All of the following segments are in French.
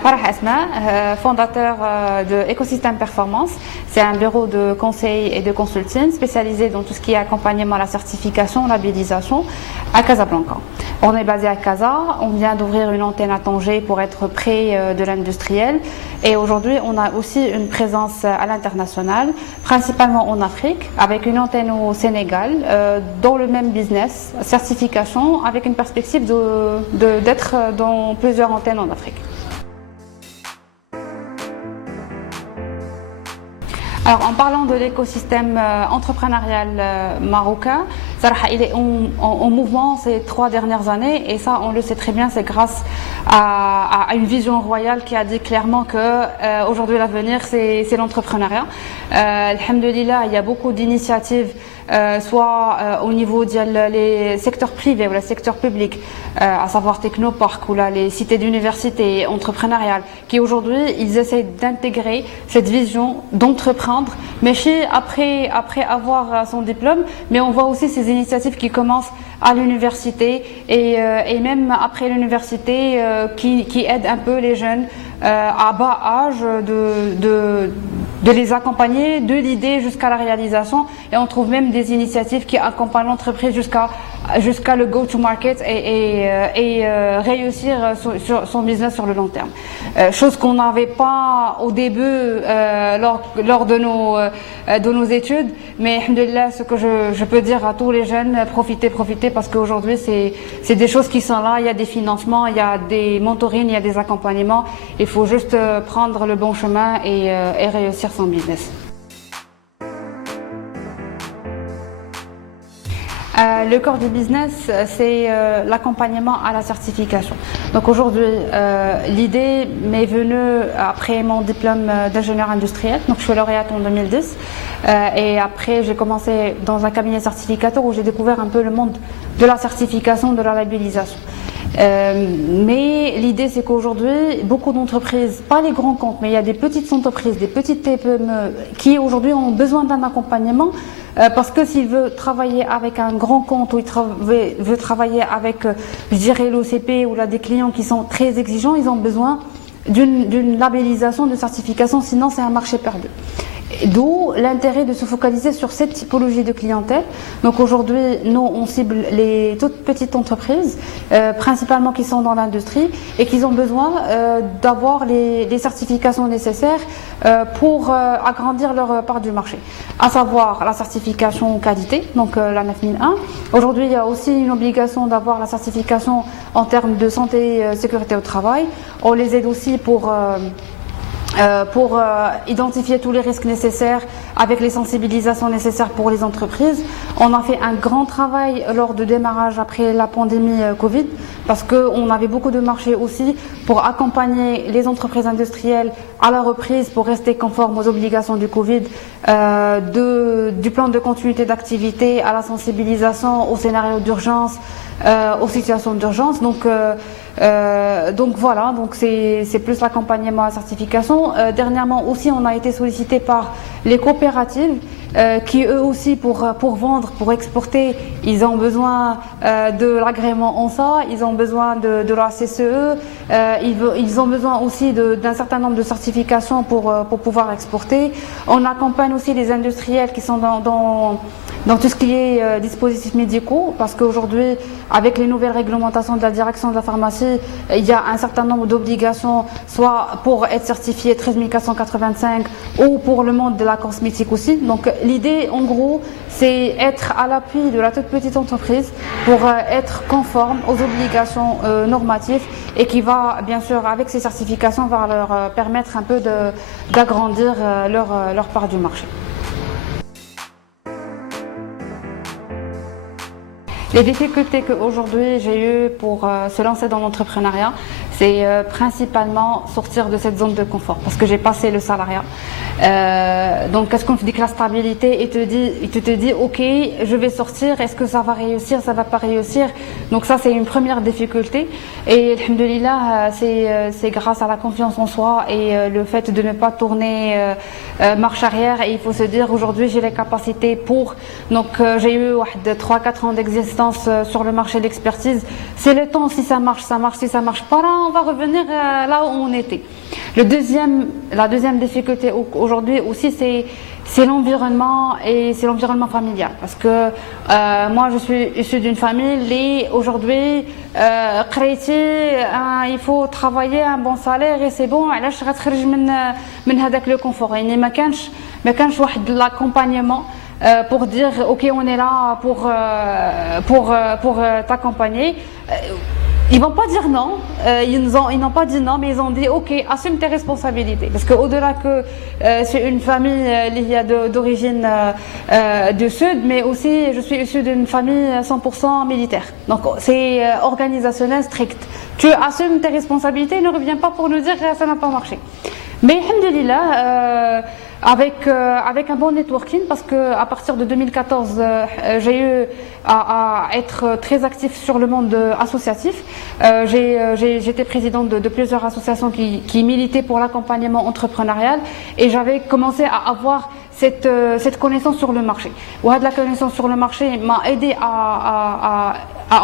Farah Asma, fondateur de Écosystème Performance. C'est un bureau de conseil et de consulting spécialisé dans tout ce qui est accompagnement à la certification, labellisation à Casablanca. On est basé à Casa, on vient d'ouvrir une antenne à Tanger pour être près de l'industriel et aujourd'hui on a aussi une présence à l'international, principalement en Afrique, avec une antenne au Sénégal, dans le même business, certification, avec une perspective d'être dans plusieurs antennes en Afrique. Alors, en parlant de l'écosystème entrepreneurial marocain, il est en mouvement ces 3 dernières années et ça, on le sait très bien, c'est grâce à une vision royale qui a dit clairement que aujourd'hui l'avenir, c'est l'entrepreneuriat. Alhamdulillah, il y a beaucoup d'initiatives, soit au niveau des secteurs privés ou le secteur public, à savoir Technopark ou là, les cités d'université entrepreneuriales, qui aujourd'hui, ils essayent d'intégrer cette vision d'entreprendre, mais après avoir son diplôme, mais on voit aussi ces initiatives qui commencent à l'université et même après l'université qui aident un peu les jeunes à bas âge de les accompagner de l'idée jusqu'à la réalisation et on trouve même des initiatives qui accompagnent l'entreprise jusqu'à le go-to-market et réussir son business sur le long terme. Chose qu'on n'avait pas au début lors de nos études, mais alhamdoulilah, ce que je peux dire à tous les jeunes, profitez parce qu'aujourd'hui c'est des choses qui sont là, il y a des financements, il y a des mentorings, il y a des accompagnements, il faut juste prendre le bon chemin et réussir son business. Le corps du business, c'est l'accompagnement à la certification. Donc aujourd'hui, l'idée m'est venue après mon diplôme d'ingénieur industriel. Donc je suis lauréate en 2010. Et après, j'ai commencé dans un cabinet certificateur où j'ai découvert un peu le monde de la certification, de la labellisation. Mais l'idée c'est qu'aujourd'hui beaucoup d'entreprises, pas les grands comptes, mais il y a des petites entreprises, des petites TPE qui aujourd'hui ont besoin d'un accompagnement parce que s'il veut travailler avec un grand compte ou il veut travailler avec, je dirais, l'OCP ou là des clients qui sont très exigeants, ils ont besoin d'une labellisation, de certification, sinon c'est un marché perdu. D'où l'intérêt de se focaliser sur cette typologie de clientèle. Donc aujourd'hui, nous, on cible les toutes petites entreprises, principalement qui sont dans l'industrie et qui ont besoin d'avoir les certifications nécessaires pour agrandir leur part du marché. À savoir la certification qualité, donc la 9001. Aujourd'hui, il y a aussi une obligation d'avoir la certification en termes de santé et sécurité au travail. On les aide aussi pour identifier tous les risques nécessaires avec les sensibilisations nécessaires pour les entreprises. On a fait un grand travail lors du démarrage après la pandémie Covid parce qu'on avait beaucoup de marchés aussi pour accompagner les entreprises industrielles à la reprise pour rester conformes aux obligations du Covid, du plan de continuité d'activité à la sensibilisation aux scénarios d'urgence, aux situations d'urgence. Donc voilà, donc c'est plus l'accompagnement à la certification. Dernièrement aussi, on a été sollicité par les coopératives qui eux aussi pour vendre, pour exporter, ils ont besoin de l'agrément ONSA, ils ont besoin de la CCE, ils ont besoin aussi d'un certain nombre de certifications pour pouvoir exporter. On accompagne aussi les industriels qui sont dans tout ce qui est dispositifs médicaux, parce qu'aujourd'hui, avec les nouvelles réglementations de la direction de la pharmacie, il y a un certain nombre d'obligations, soit pour être certifié 13485 ou pour le monde de la cosmétique aussi. Donc l'idée, en gros, c'est être à l'appui de la toute petite entreprise pour être conforme aux obligations normatives et qui va, bien sûr, avec ces certifications, va leur permettre un peu d'agrandir leur part du marché. Les difficultés qu'aujourd'hui j'ai eues pour se lancer dans l'entrepreneuriat, c'est principalement sortir de cette zone de confort parce que j'ai passé le salariat. Donc qu'est-ce qu'on te dit que la stabilité et tu te dis ok, je vais sortir, est-ce que ça va réussir, ça va pas réussir, Donc ça, c'est une première difficulté. Et alhamdoulilah, c'est grâce à la confiance en soi et le fait de ne pas tourner marche arrière. Et il faut se dire, aujourd'hui, j'ai les capacités pour. Donc j'ai eu 3-4 ans d'existence sur le marché de l'expertise. C'est le temps, si ça marche, ça marche. Si ça marche pas, là, on va revenir là où on était. La deuxième difficulté aujourd'hui aussi, c'est l'environnement et c'est l'environnement familial. Parce que moi, je suis issue d'une famille et aujourd'hui, il faut travailler un bon salaire et c'est bon. علاش غتخرج من هذاك le confort. يعني ما كانش واحد l'accompagnement pour dire ok, on est là pour t'accompagner. Ils vont pas dire non, ils n'ont pas dit non, mais ils ont dit ok, assume tes responsabilités. Parce qu'au-delà que c'est une famille d'origine du Sud, mais aussi je suis issue d'une famille 100% militaire. Donc c'est organisationnel strict. Tu assumes tes responsabilités, ne reviens pas pour nous dire que ça n'a pas marché. Mais alhamdoulilah, avec un bon networking, parce qu'à partir de 2014, j'ai eu à être très actif sur le monde associatif. J'étais présidente de plusieurs associations qui militaient pour l'accompagnement entrepreneurial et j'avais commencé à avoir cette connaissance sur le marché. La connaissance sur le marché m'a aidé à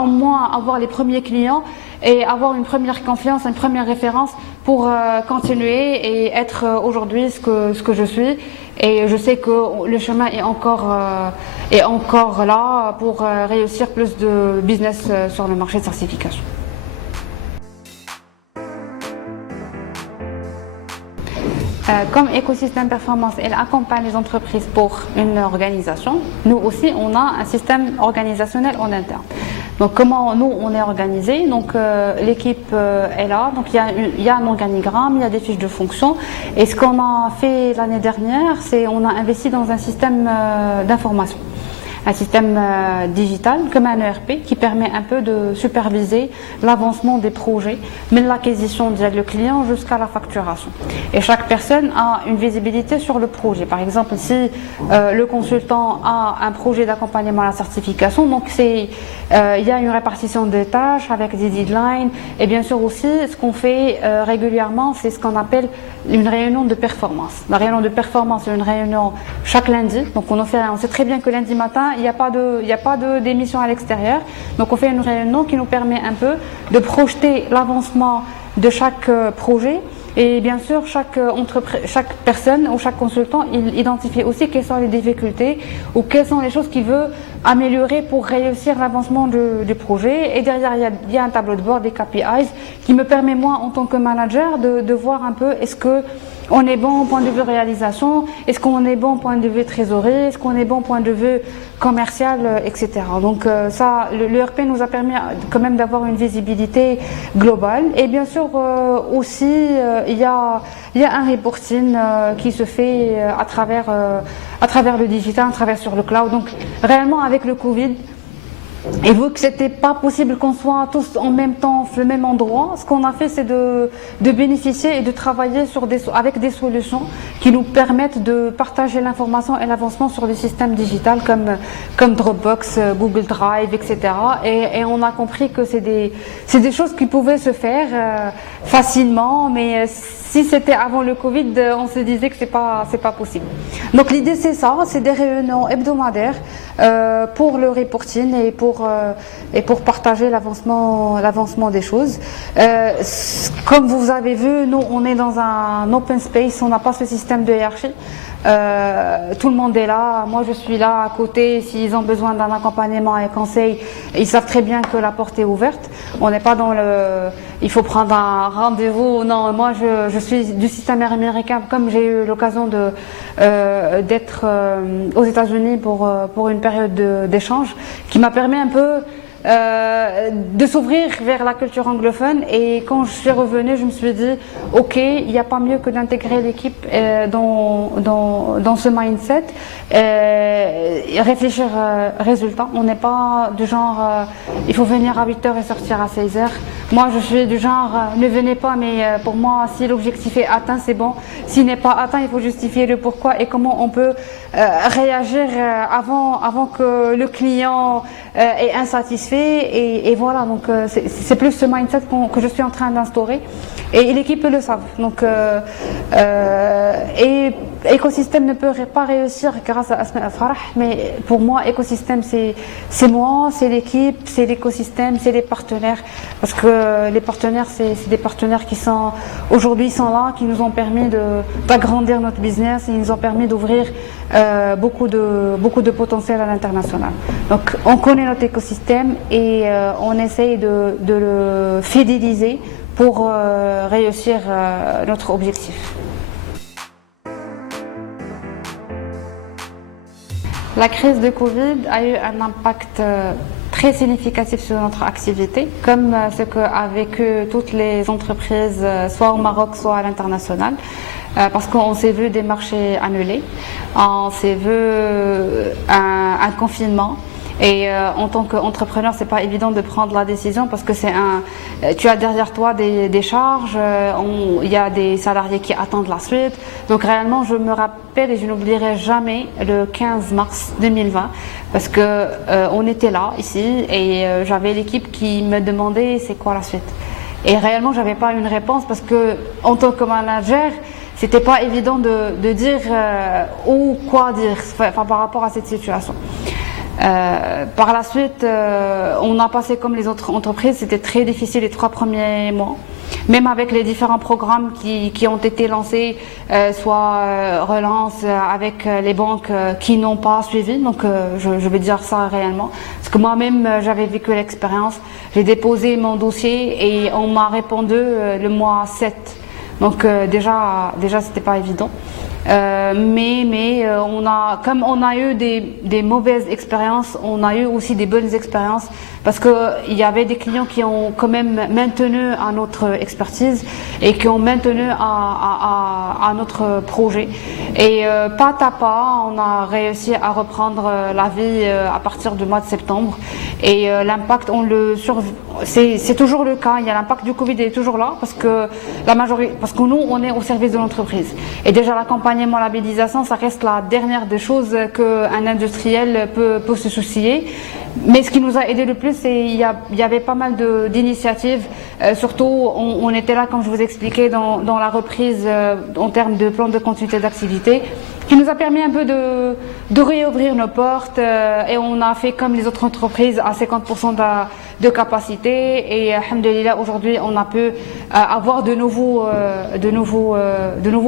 au moins avoir les premiers clients et avoir une première confiance, une première référence pour continuer et être aujourd'hui ce que je suis. Et je sais que le chemin est encore là pour réussir plus de business sur le marché de certification. Comme écosystème performance, elle accompagne les entreprises pour une organisation. Nous aussi, on a un système organisationnel en interne. Donc, comment nous on est organisé? Donc, l'équipe est là. Donc, il y a un organigramme, il y a des fiches de fonction. Et ce qu'on a fait l'année dernière, c'est on a investi dans un système d'information. Un système digital comme un ERP qui permet un peu de superviser l'avancement des projets, mais l'acquisition du client jusqu'à la facturation. Et chaque personne a une visibilité sur le projet. Par exemple, si le consultant a un projet d'accompagnement à la certification, donc il y a une répartition des tâches avec des deadlines. Et bien sûr aussi, ce qu'on fait régulièrement, c'est ce qu'on appelle une réunion de performance. La réunion de performance, c'est une réunion chaque lundi. Donc on sait très bien que lundi matin, il n'y a pas d'émission à l'extérieur. Donc on fait une réunion qui nous permet un peu de projeter l'avancement de chaque projet. Et bien sûr, chaque personne ou chaque consultant, il identifie aussi quelles sont les difficultés ou quelles sont les choses qu'il veut améliorer pour réussir l'avancement du projet. Et derrière, il y a un tableau de bord, des KPIs, qui me permet moi, en tant que manager, de voir un peu est-ce que on est bon au point de vue réalisation, est-ce qu'on est bon au point de vue trésorerie, est-ce qu'on est bon au point de vue commercial, etc. Donc ça, l'ERP nous a permis quand même d'avoir une visibilité globale. Et bien sûr aussi, il y a un reporting qui se fait à travers le digital, à travers sur le cloud. Donc réellement avec le Covid, et vu que c'était pas possible qu'on soit tous en même temps, au même endroit, ce qu'on a fait, c'est de bénéficier et de travailler avec des solutions qui nous permettent de partager l'information et l'avancement sur des systèmes digitaux comme Dropbox, Google Drive, etc. Et on a compris que c'est des choses qui pouvaient se faire facilement, mais si c'était avant le Covid, on se disait que c'est pas possible. Donc l'idée c'est ça, c'est des réunions hebdomadaires pour le reporting et pour partager l'avancement des choses. Comme vous avez vu, nous on est dans un open space, on n'a pas ce système de hiérarchie. Tout le monde est là, moi je suis là à côté, s'ils ont besoin d'un accompagnement et conseil, ils savent très bien que la porte est ouverte. On n'est pas dans il faut prendre un rendez-vous. Non, moi je suis du système américain, comme j'ai eu l'occasion d'être aux États-Unis pour une période d'échange, qui m'a permis un peu de s'ouvrir vers la culture anglophone. Et quand je suis revenue, je me suis dit ok, il n'y a pas mieux que d'intégrer l'équipe dans ce mindset, réfléchir résultat. On n'est pas du genre il faut venir à 8h et sortir à 16h. Moi je suis du genre ne venez pas, mais pour moi si l'objectif est atteint c'est bon, s'il n'est pas atteint il faut justifier le pourquoi et comment on peut réagir avant que le client est insatisfait. fait et voilà, donc c'est plus ce mindset que je suis en train d'instaurer et l'équipe le savent. Donc, et écosystème ne peut pas réussir grâce à Asma Farah, mais pour moi, écosystème c'est moi, c'est l'équipe, c'est l'écosystème, c'est les partenaires, parce que les partenaires, c'est des partenaires qui sont aujourd'hui sont là, qui nous ont permis d'agrandir notre business et ils nous ont permis d'ouvrir beaucoup de potentiel à l'international. Donc on connaît notre écosystème et on essaye de le fidéliser pour réussir notre objectif. La crise de Covid a eu un impact très significatif sur notre activité, comme ce qu'a vécu toutes les entreprises, soit au Maroc, soit à l'international, parce qu'on s'est vu des marchés annulés, on s'est vu un confinement. Et en tant qu'entrepreneur, c'est pas évident de prendre la décision parce que tu as derrière toi des charges, il y a des salariés qui attendent la suite. Donc réellement, je me rappelle et je n'oublierai jamais le 15 mars 2020 parce que on était là ici et j'avais l'équipe qui me demandait c'est quoi la suite. Et réellement, j'avais pas une réponse parce que en tant que manager, c'était pas évident de dire ou quoi dire par rapport à cette situation. Par la suite, on a passé comme les autres entreprises, c'était très difficile les 3 premiers mois, même avec les différents programmes qui ont été lancés, soit relance avec les banques qui n'ont pas suivi, donc je vais dire ça réellement, parce que moi-même j'avais vécu l'expérience, j'ai déposé mon dossier et on m'a répondu le mois 7, donc déjà c'était pas évident. Mais comme on a eu des mauvaises expériences, on a eu aussi des bonnes expériences parce qu'il y avait des clients qui ont quand même maintenu à notre expertise et qui ont maintenu à notre projet. Et pas à pas, on a réussi à reprendre la vie à partir du mois de septembre. Et l'impact, c'est toujours le cas. Il y a l'impact du Covid est toujours là parce que parce que nous, on est au service de l'entreprise. Et déjà l'accompagnement, la labellisation, ça reste la dernière des choses qu'un industriel peut se soucier. Mais ce qui nous a aidé le plus, c'est qu'il y avait pas mal d'initiatives. Surtout, on était là, comme je vous expliquais, dans la reprise en termes de plan de continuité d'activité, qui nous a permis un peu de réouvrir nos portes. Et on a fait comme les autres entreprises à 50% de capacité. Et alhamdoulilah, aujourd'hui, on a pu avoir de nouveaux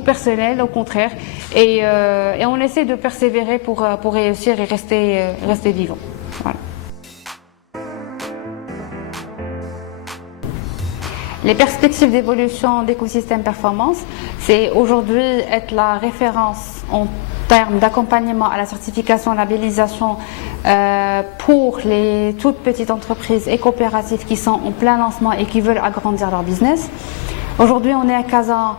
personnels, au contraire. Et on essaie de persévérer pour réussir et rester vivant. Voilà. Les perspectives d'évolution d'écosystème performance, c'est aujourd'hui être la référence en termes d'accompagnement à la certification, labellisation pour les toutes petites entreprises et coopératives qui sont en plein lancement et qui veulent agrandir leur business. Aujourd'hui, on est à Casa,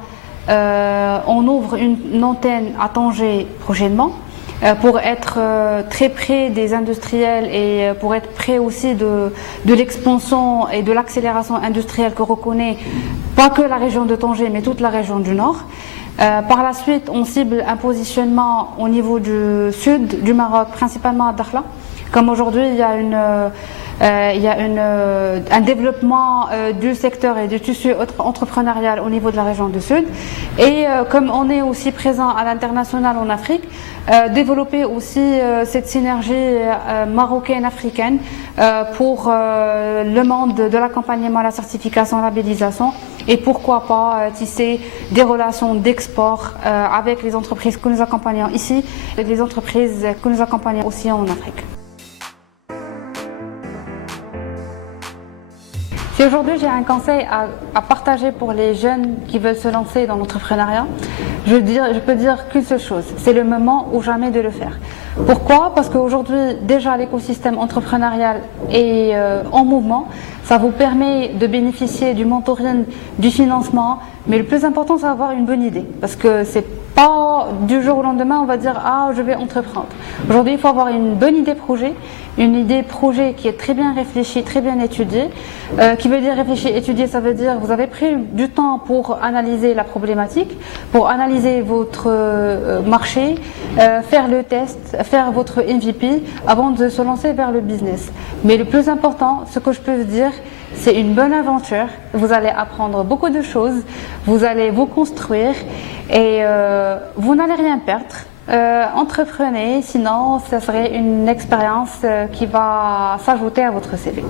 on ouvre une antenne à Tanger prochainement. Pour être très près des industriels et pour être près aussi de l'expansion et de l'accélération industrielle que reconnaît pas que la région de Tanger mais toute la région du Nord. Par la suite, on cible un positionnement au niveau du sud du Maroc, principalement à Dakhla. Comme aujourd'hui, il y a un développement du secteur et du tissu entrepreneurial au niveau de la région du Sud. Et comme on est aussi présent à l'international en Afrique, développer aussi cette synergie marocaine-africaine pour le monde de l'accompagnement à la certification, à la labellisation et pourquoi pas tisser des relations d'export avec les entreprises que nous accompagnons ici, avec les entreprises que nous accompagnons aussi en Afrique. Si aujourd'hui j'ai un conseil à partager pour les jeunes qui veulent se lancer dans l'entrepreneuriat, je peux dire qu'une seule chose, c'est le moment ou jamais de le faire. Pourquoi? Parce qu'aujourd'hui déjà l'écosystème entrepreneurial est en mouvement, ça vous permet de bénéficier du mentoring, du financement, mais le plus important c'est d'avoir une bonne idée, parce que c'est pas du jour au lendemain on va dire ah je vais entreprendre. Aujourd'hui il faut avoir une bonne idée projet, une idée projet qui est très bien réfléchie, très bien étudiée. Qui veut dire réfléchir, étudier, ça veut dire vous avez pris du temps pour analyser la problématique, pour analyser votre marché, faire le test, faire votre MVP avant de se lancer vers le business. Mais le plus important, ce que je peux vous dire, c'est une bonne aventure. Vous allez apprendre beaucoup de choses, vous allez vous construire et vous n'allez rien perdre. Entreprenez, sinon ça serait une expérience qui va s'ajouter à votre CV.